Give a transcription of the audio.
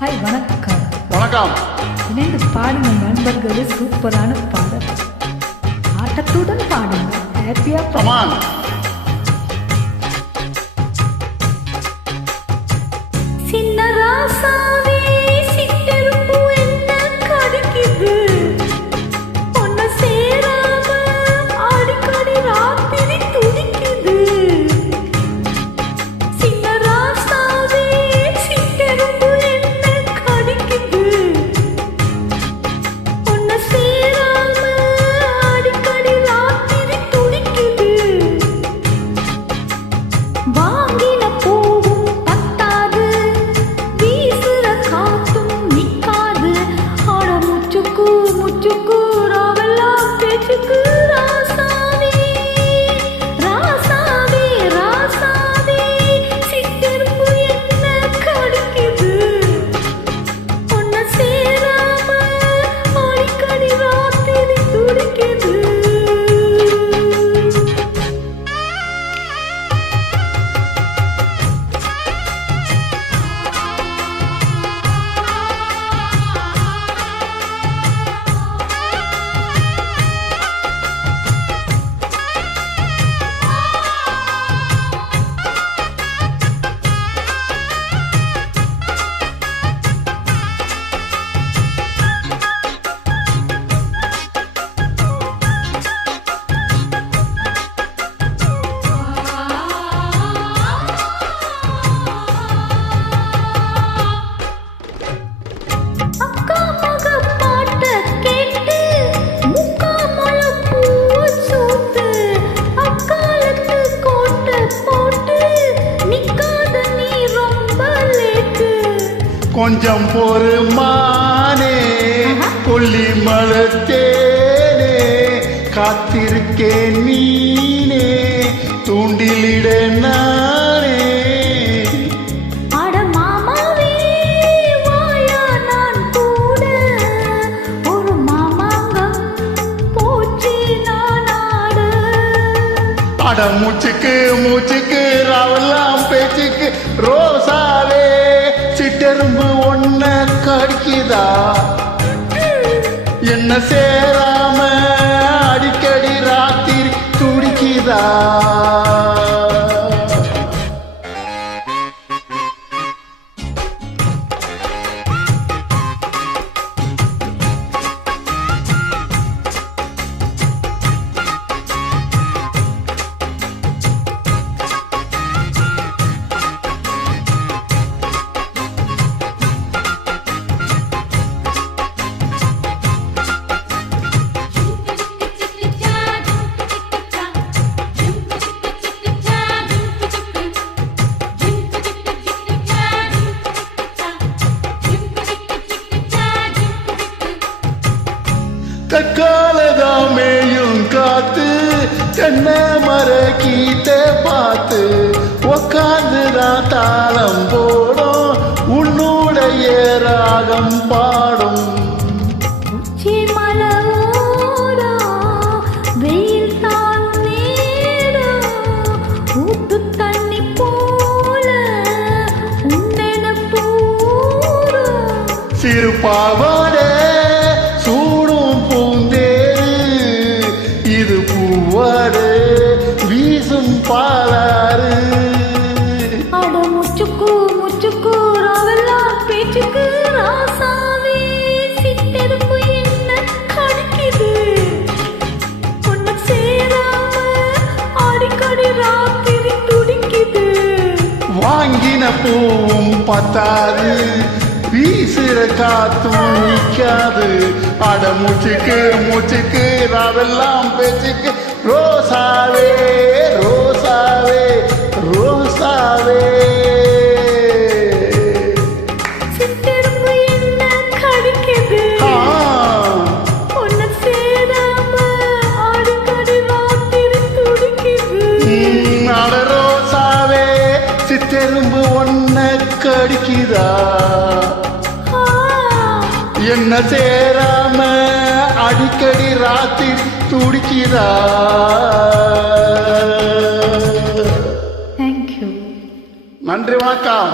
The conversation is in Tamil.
ஹாய் வணக்கம். வணக்கம். இணைந்து பாடுங்க நண்பர்களே, சூப்பரான பாடல். ஆட்டத்துடன் பாடுங்க, ஹாப்பியா கமான். சின்ன ராசாவே சிட்டெருப்பு என்ன கடிக்குது, ஒன்ன சேராம அடிக்கடி ராத்திரி துடிக்குது. சின்ன ராசாவே சிட்டெருப்பு என்ன கடிக்குது, ஒன்ன சேராம அடிக்கடி ராத்திரி துடிக்குது. வாங்கின பூவும் பத்தாது, வீசுற காத்தும் நிக்காது. ஆட முச்சுக்கு முச்சுக்கு ராவெல்லாம் பேச்சுக்கு. ராசாவே ராசாவே ராசாவே சிட்டெருப்பு என்ன கடிக்குது, ஒன்ன சேராம அடிக்கடி ராத்திரி துடிக்குது. அக்கா மக பாட்ட கேட்டு முக்கா மொள பூவ சூட்டு. அக்காலத்து கோட்டை போட்டு நிக்காத நீ ரொம்ப லேட்டு. கொஞ்சம் பொறுமானே கொல்லி மலத்தேனே, காத்திருக்கேன் நீனே தூண்டிலிட நானே. அட மாமாவே வாயா நான் கூட, ஒரு மாமாங்கம் போச்சு நான் ஆட. அட மூச்சுக்கு மூச்சுக்கு ராவெல்லாம் பேச்சுக்கு. ரோசாவே சிட்டெரும்பு ஒன்ன கடிக்குதா, என்ன சேராம அடிக்கடி ராத்திரி துடிக்குதா. தற்காலதாமேயும் காத்து தென்னை மர கீத்த பார்த்து உக்காந்துதான் தாளம் போடும், உன்னுடைய ராகம் பாடும். உச்சி மலை ஓரம் வெயில் தான் நேரம், ஊத்து தண்ணி போல உன்னெனப்பு ஊறும். சிறு பாவாட சூடும் பூந்தேரு, இது பூவாடு வீசும் பாலாறு. அட முச்சுக்கு முச்சுக்கு ராவெல்லாம் பேச்சுக்கு. ராசாவே சிட்டெருப்பு என்ன கடிக்குது, ஒன்ன சேராம அடிக்கடி ராத்திரி துடிக்குது. வாங்கின பூவும் பத்தாது, வீசுற காத்தும் நிக்காது. அட மூச்சுக்கு மூச்சுக்கு ராவெல்லாம் பேச்சுக்கு. ரோசாவே ரோசாவே ரோசாவே சிட்டெருப்பு என்ன கடிக்குது, ஒன்ன சேராம அடிக்கடி ராத்திரி துடிக்குது. அட ரோசாவே சிட்டெரும்பு ஒன்ன கடிக்குதா, என்ன சேராம அடிக்கடி ராத்திரி துடிக்குதா. தேங்க்யூ. நன்றி, வணக்கம்.